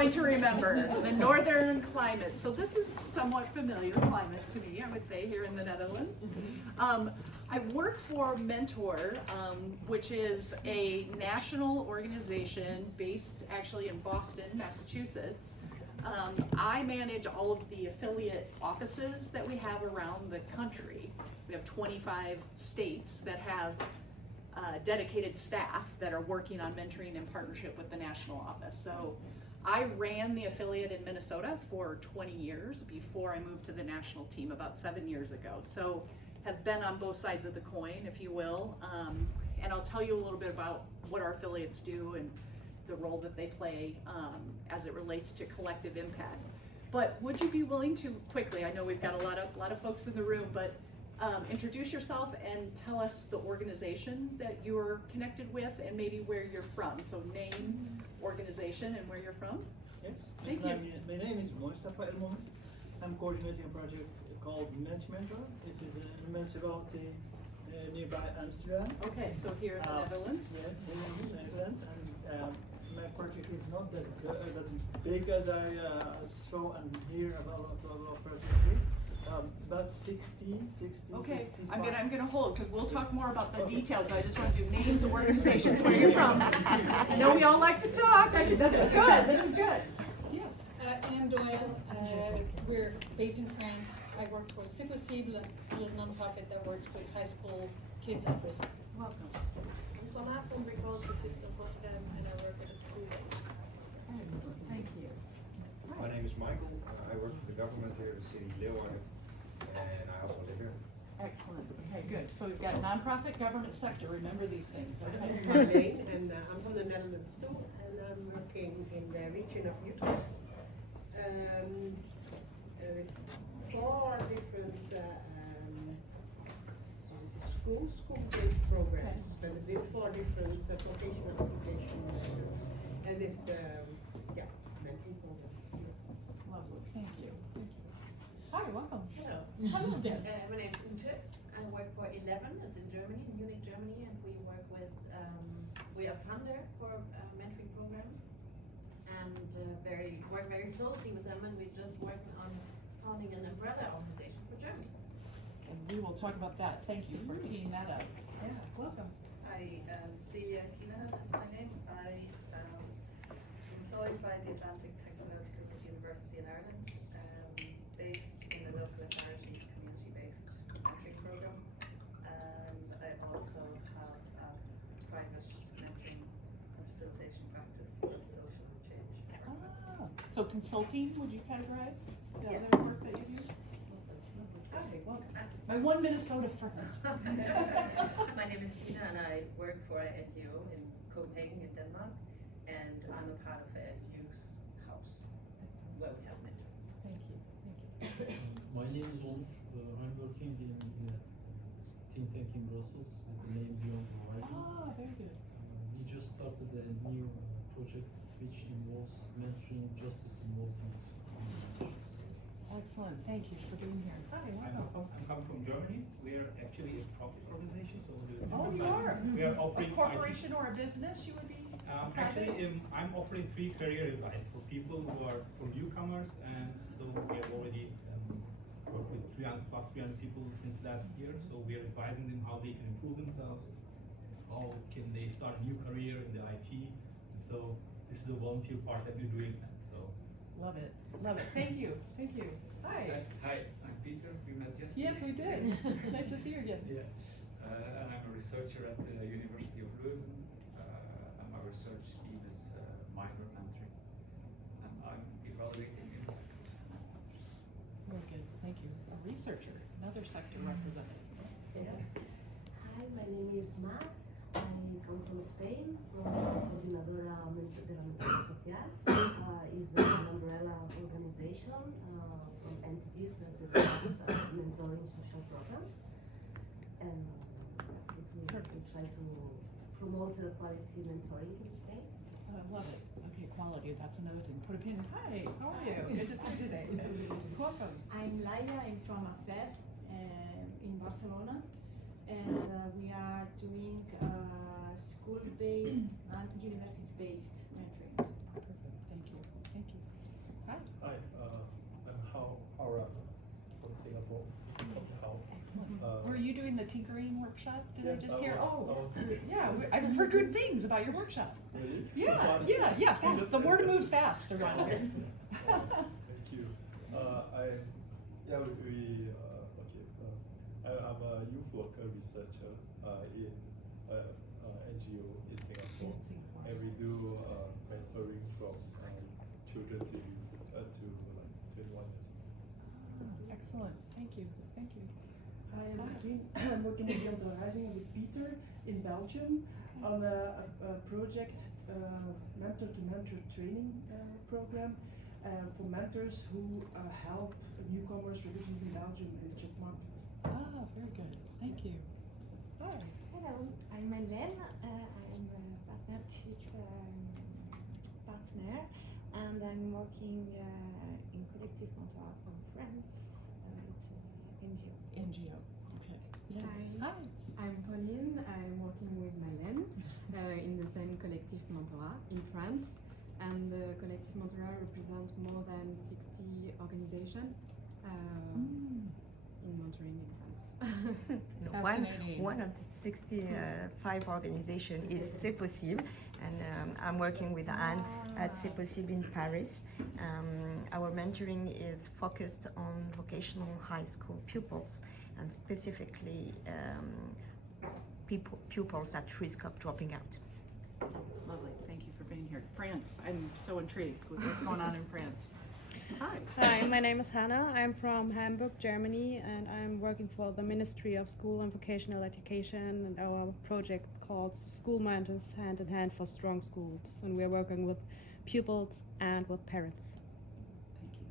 going to remember, the northern climate. So this is somewhat familiar climate to me, I would say, here in the Netherlands. I work for Mentor, which is a national organization based actually in Boston, Massachusetts. I manage all of the affiliate offices that we have around the country. We have 25 states that have dedicated staff that are working on mentoring in partnership with the national office. So I ran the affiliate in Minnesota for 20 years before I moved to the national team about 7 years ago. So have been on both sides of the coin, if you will. And I'll tell you a little bit about what our affiliates do and the role that they play as it relates to collective impact. But would you be willing to quickly, I know we've got a lot of folks in the room, but introduce yourself and tell us the organization that you're connected with and maybe where you're from. So name, organization, and where you're from. Yes. Thank you. My name is Mustafa Elmoun. I'm coordinating a project called Mentor. It is a municipality nearby Amsterdam. Okay, so here in the Netherlands. Yes, here in the Netherlands. And my project is not that big as I saw and hear about projects here. About 60. Okay, 65. I'm gonna hold because we'll talk more about the details. But I just want to do names, organizations, where you're from. I know we all like to talk. This is good. This is good. Yeah. I'm Doyle. We're based in France. I work for C'est Possible, a little nonprofit that works with high school kids at risk. Welcome. I'm Sana from Recalls with System for them, and I work at a school base. Thank you. My name is Michael. I work for the government here in the city of Leeuwarden, and I also live here. Excellent. Okay, good. So we've got nonprofit, government sector. Remember these things. Okay. Marleen, and I'm from the Netherlands too, and I'm working in the region of Utrecht. With 4 different school-based programs, but with 4 different vocational applications, and with mentoring program. Lovely. Thank you. Hi, welcome. Hello. Hello there. My name is Ute. I work for 11. It's in Germany, in Munich, Germany, and we work with, we are funder for mentoring programs, and work very closely with them, and we're just working on founding an umbrella organization for Germany. And we will talk about that. Thank you for teeing that up. Yeah, welcome. Hi, Celia Kinahan is my name. I am employed by the Atlantic Technological University in Ireland, based in the local authority community-based mentoring program, and I also have a private mentoring and facilitation practice for social change. Ah, so consulting, would you categorize the Yeah. other work that you do? Okay, welcome. My one Minnesota friend. My name is Tina, and I work for an NGO in Copenhagen in Denmark, and I'm a part of a youth house where we have mentoring. Thank you. Thank you. My name is Onur. I'm working in a think tank in Brussels with the name Beyond Horizon. Ah, very good. We just started a new project which involves mentoring justice in all teams. Excellent. Thank you for being here. Hi, welcome. I'm coming from Germany. We are actually a profit organization, so Oh, you are? we are offering A corporation or a business you would be? actually, I'm offering free career advice for people who are for newcomers, and so we have already worked with 300 people since last year. So we are advising them how they can improve themselves, how can they start a new career in the IT. And so this is a volunteer part that we're doing. So Love it. Love it. Thank you. Thank you. Hi. Hi, I'm Peter. We met yesterday. Yes, we did. Nice to see you again. Yeah, and I'm a researcher at the University of Leuven, and my research scheme is minor mentoring, and I'm evaluating impact. Very good. Thank you. A researcher, another sector representative. Yeah. Hi, my name is Mar. I come from Spain, from Coordinadora de la Mentoría Social. It's an umbrella organization from entities that develop mentoring social programs. And we try to promote the quality mentoring in Spain. I love it. Okay, quality, that's another thing. Put a pin. Hi, how are you? Good to see you today. Welcome. I'm Laia, I'm from AFED in Barcelona, and we are doing school-based and university-based mentoring. Perfect. Thank you. Thank you. you doing the tinkering workshop? Did I Yes, just I hear? was- Oh, I was- yeah, I've heard good things about your workshop. Really? So Yeah, fast. yeah, fast. The word moves fast around here. Thank you. I'm a youth worker researcher in NGO in Singapore, and we do mentoring from children to youth to like 21 years old. Excellent. Thank you. Thank you. Hi, I'm Katrien. I'm working in the Onderwijzing with Peter in Belgium on a project, mentor-to-mentor training program for mentors who help newcomers, refugees in Belgium in the job market. Ah, very good. Thank you. Hi. Hello, I'm Madeleine. I'm a partnership partner, and I'm working in Collective Mentor from France. It's an NGO. NGO. Okay. Yeah. Hi. I'm Pauline. I'm working with Malène in the same Collective Mentorat in France. And the Collective Mentorat represents more than 60 organizations in mentoring in France. Fascinating. One of the 65 organizations is C'est Possible, and I'm working with Anne at C'est Possible in Paris. Our mentoring is focused on vocational high school pupils, and specifically pupils at risk of dropping out. Lovely. Thank you for being here. France. I'm so intrigued with what's going on in France. Hi. Hi, my name is Hannah. I'm from Hamburg, Germany, and I'm working for the Ministry of School and Vocational Education and our project called School Mentors Hand in Hand for Strong Schools. And we're working with pupils and with parents. Thank you.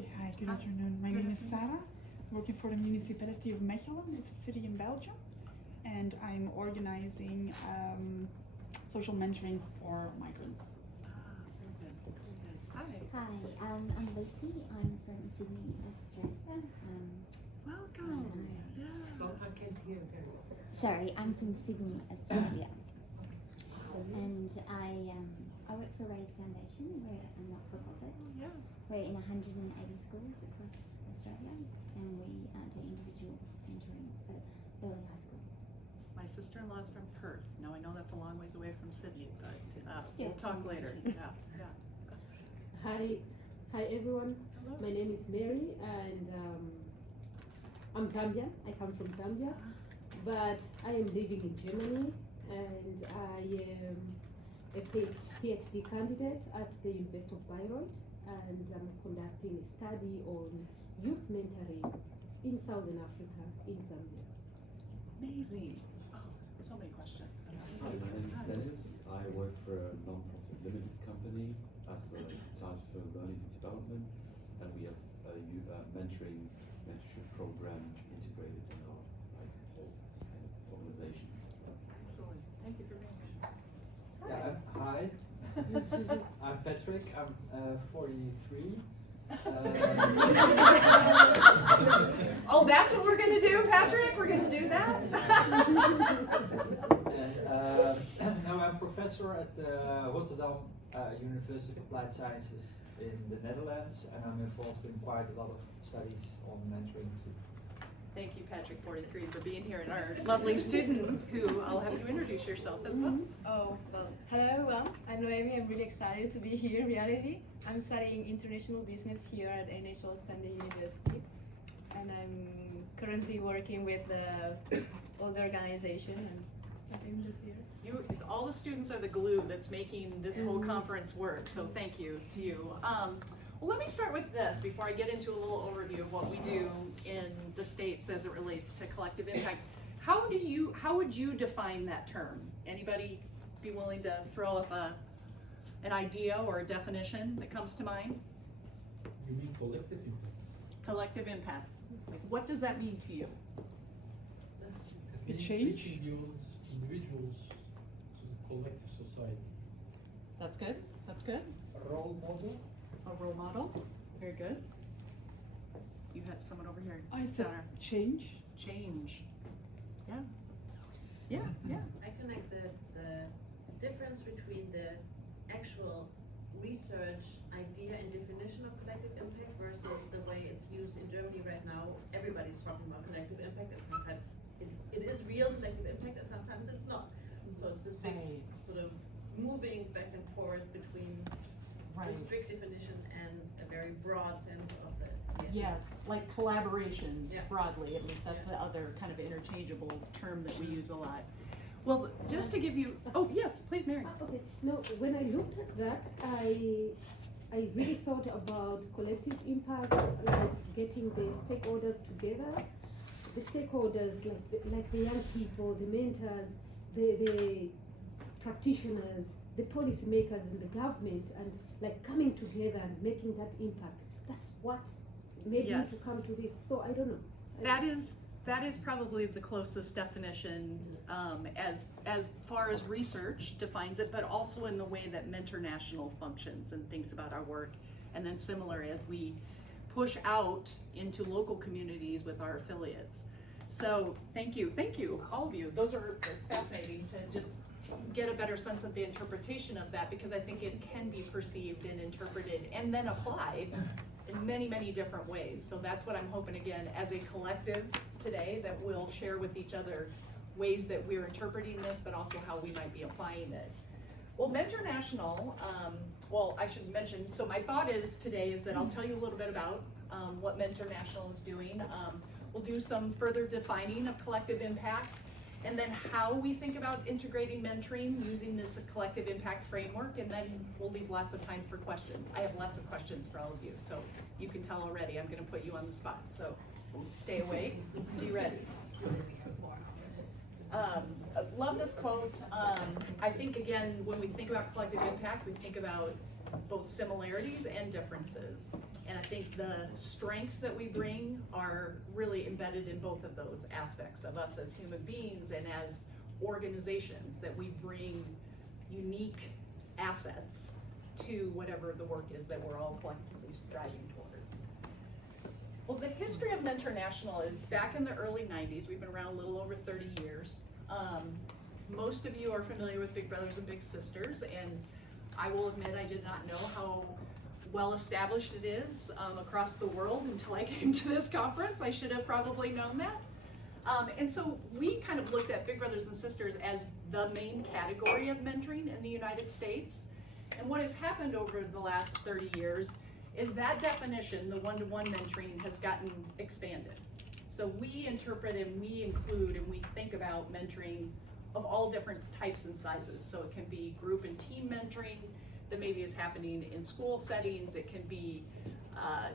Okay, hi, good afternoon. My name is Sarah. I'm working for the municipality of Mechelen. It's a city in Belgium. And I'm organizing social mentoring for migrants. Hi. Hi, I'm Lucy. I'm from Sydney, Australia. Welcome. Well, I can't hear very well. Sorry, I'm from Sydney, Australia. And I work for Raise Foundation. We're a not-for-profit. Yeah. We're in 180 schools across Australia, and we do individual mentoring for early high school. My sister-in-law's from Perth. Now I know that's a long ways away from Sydney, but we'll Still talk later. Yeah. Hi everyone. Hello. My name is Mary, and I'm Zambian. I come from Zambia, but I am living in Germany, and I am a PhD candidate at the University of Bayreuth, and I'm conducting a study on youth mentoring in Southern Africa, in Zambia. Amazing. Oh, so many questions. Hi, my name is Dennis. I work for a non-profit limited company as a consultant for learning and development, and we have a mentorship program integrated in our whole kind of organization. Excellent. Thank you for being here. Yeah, hi. I'm Patrick. I'm 43. Oh, that's what we're going to do, Patrick? We're going to do that? And now I'm professor at Rotterdam University of Applied Sciences in the Netherlands, and I'm involved in quite a lot of studies on mentoring too. Thank you, Patrick, 43, for being here, and our lovely student, who I'll have you introduce yourself as well. Oh, well, hello everyone. I'm Noemi. I'm really excited to be here in reality. I'm studying international business here at NHL Sunday University, and I'm currently working with the older organization, and I'm just here. All the students are the glue that's making this whole conference work, so thank you to you. Well, let me start with this before I get into a little overview of what we do in the States as it relates to collective impact. How would you define that term? Anybody be willing to throw up an idea or a definition that comes to mind? You mean collective impact? Collective impact. Like, what does that mean to you? It changes individuals to the collective society. That's good. That's good. A role model. A role model. Very good. You had someone over here. I said change. Change. Yeah. Yeah. Yeah. I connect the difference between the actual research idea and definition of collective impact versus the way it's used in Germany right now, everybody's talking about collective impact, and sometimes it is real collective impact, and sometimes it's not. So it's this big sort of moving back and forth between a strict definition and a very broad sense of the Yes, like collaboration Yeah. broadly, at least that's the other kind of interchangeable term that we use a lot. Well, just to give you, oh yes, please, Mary. Okay, no, when I looked at that, I really thought about collective impact, like getting the stakeholders together. The stakeholders, like the young people, the mentors, the practitioners, the policymakers in the government, and like coming together and making that impact. That's what made me to come to this. So I don't know. That is probably the closest definition as far as research defines it, but also in the way that Mentor National functions and thinks about our work, and then similar as we push out into local communities with our affiliates. So thank you, all of you. It's fascinating to just get a better sense of the interpretation of that, because I think it can be perceived and interpreted and then applied in many, many different ways. So that's what I'm hoping, again, as a collective today, that we'll share with each other ways that we're interpreting this, but also how we might be applying it. Well, Mentor National, well, I should mention, so my thought is today is that I'll tell you a little bit about what Mentor National is doing. We'll do some further defining of collective impact, and then how we think about integrating mentoring using this collective impact framework, and then we'll leave lots of time for questions. I have lots of questions for all of you, so you can tell already I'm gonna put you on the spot, so stay awake, be ready. Love this quote. I think, again, when we think about collective impact, we think about both similarities and differences. And I think the strengths that we bring are really embedded in both of those aspects of us as human beings and as organizations, that we bring unique assets to whatever the work is that we're all collectively striving towards. Well, the history of Mentor National is back in the early 90s. We've been around a little over 30 years. Most of you are familiar with Big Brothers and Big Sisters, and I will admit I did not know how well established it is across the world until I came to this conference. I should have probably known that. And so we kind of looked at Big Brothers and Sisters as the main category of mentoring in the United States. And what has happened over the last 30 years is that definition, the one-to-one mentoring, has gotten expanded. So we interpret and we include and we think about mentoring of all different types and sizes. So it can be group and team mentoring that maybe is happening in school settings. It can be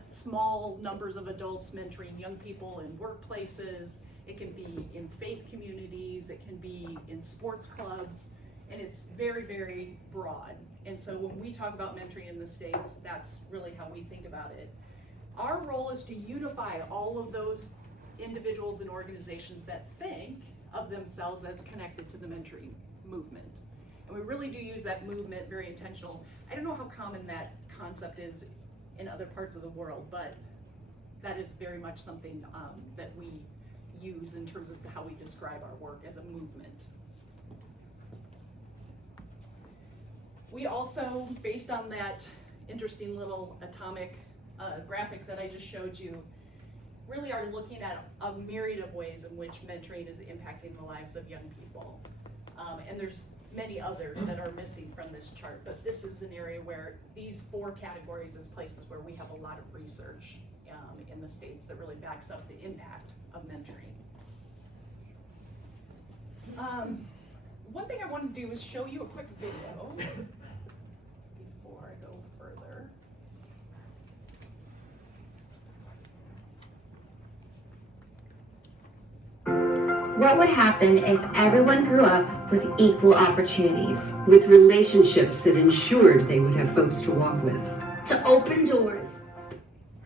small numbers of adults mentoring young people in workplaces. It can be in faith communities. It can be in sports clubs. And it's very, very broad. And so when we talk about mentoring in the States, that's really how we think about it. Our role is to unify all of those individuals and organizations that think of themselves as connected to the mentoring movement. And we really do use that movement very intentional. I don't know how common that concept is in other parts of the world, but that is very much something that we use in terms of how we describe our work as a movement. We also, based on that interesting little atomic graphic that I just showed you, really are looking at a myriad of ways in which mentoring is impacting the lives of young people. And there's many others that are missing from this chart, but this is an area where these 4 categories is places where we have a lot of research in the States that really backs up the impact of mentoring. One thing I want to do is show you a quick video before I go further. What would happen if everyone grew up with equal opportunities? With relationships that ensured they would have folks to walk with. To open doors.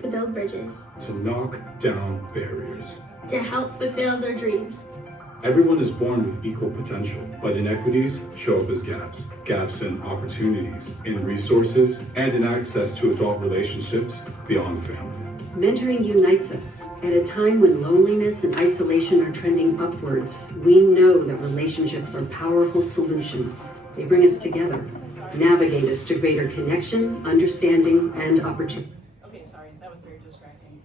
To build bridges. To knock down barriers. To help fulfill their dreams. Everyone is born with equal potential, but inequities show up as gaps. Gaps in opportunities, in resources, and in access to adult relationships beyond family. Mentoring unites us. At a time when loneliness and isolation are trending upwards, we know that relationships are powerful solutions. They bring us together, navigate us to greater connection, understanding, and opportunity. Okay, sorry, that was very distracting.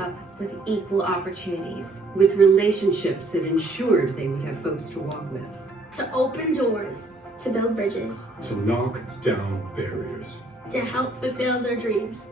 up with equal opportunities. With relationships that ensured they would have folks to walk with. To open doors. To build bridges. To knock down barriers. To help fulfill their dreams.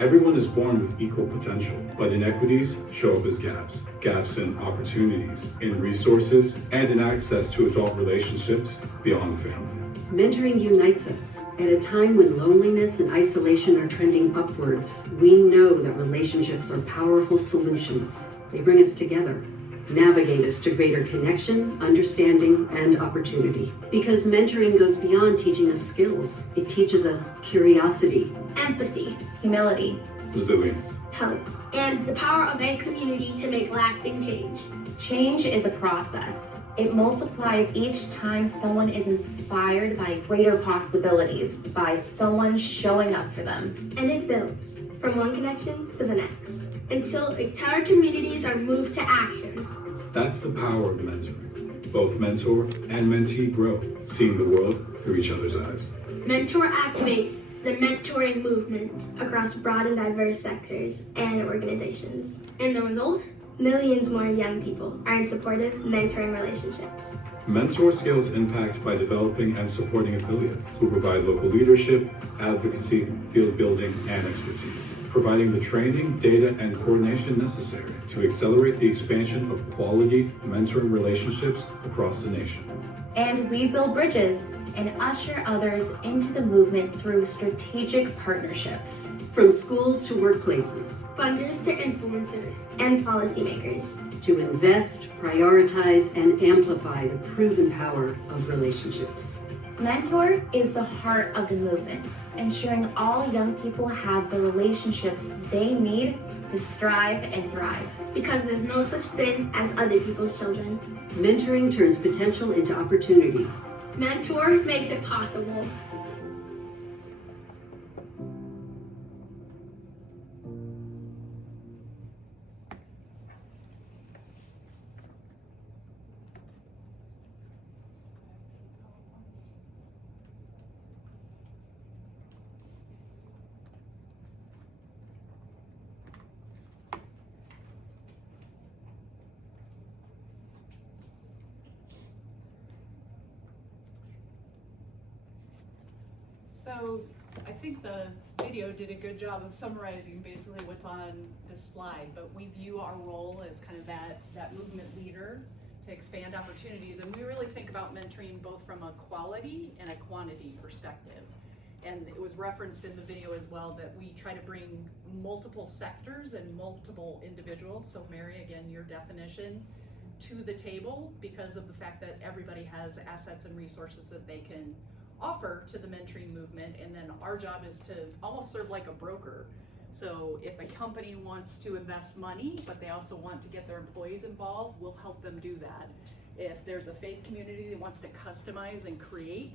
Everyone is born with equal potential, but inequities show up as gaps. Gaps in opportunities, in resources, and in access to adult relationships beyond family. Mentoring unites us. At a time when loneliness and isolation are trending upwards, we know that relationships are powerful solutions. They bring us together, navigate us to greater connection, understanding, and opportunity. Because mentoring goes beyond teaching us skills. It teaches us curiosity, Empathy. Humility. Resilience. Hope. And the power of a community to make lasting change. Change is a process. It multiplies each time someone is inspired by greater possibilities, by someone showing up for them. And it builds from one connection to the next until entire communities are moved to action. That's the power of mentoring. Both mentor and mentee grow, seeing the world through each other's eyes. Mentor activates the mentoring movement across broad and diverse sectors and organizations. And the result? Millions more young people are in supportive mentoring relationships. Mentor scales impact by developing and supporting affiliates who provide local leadership, advocacy, field building, and expertise, providing the training, data, and coordination necessary to accelerate the expansion of quality mentoring relationships across the nation. And we build bridges and usher others into the movement through strategic partnerships. From schools to workplaces, Funders to influencers and policymakers. to invest, prioritize, and amplify the proven power of relationships. Mentor is the heart of the movement, ensuring all young people have the relationships they need to strive and thrive. Because there's no such thing as other people's children. Mentoring turns potential into opportunity. Mentor makes it possible. So I think the video did a good job of summarizing basically what's on this slide, but we view our role as kind of that movement leader to expand opportunities, and we really think about mentoring both from a quality and a quantity perspective. And it was referenced in the video as well that we try to bring multiple sectors and multiple individuals, so Mary, again, your definition, to the table because of the fact that everybody has assets and resources that they can offer to the mentoring movement, and then our job is to almost serve like a broker. So if a company wants to invest money, but they also want to get their employees involved, we'll help them do that. If there's a faith community that wants to customize and create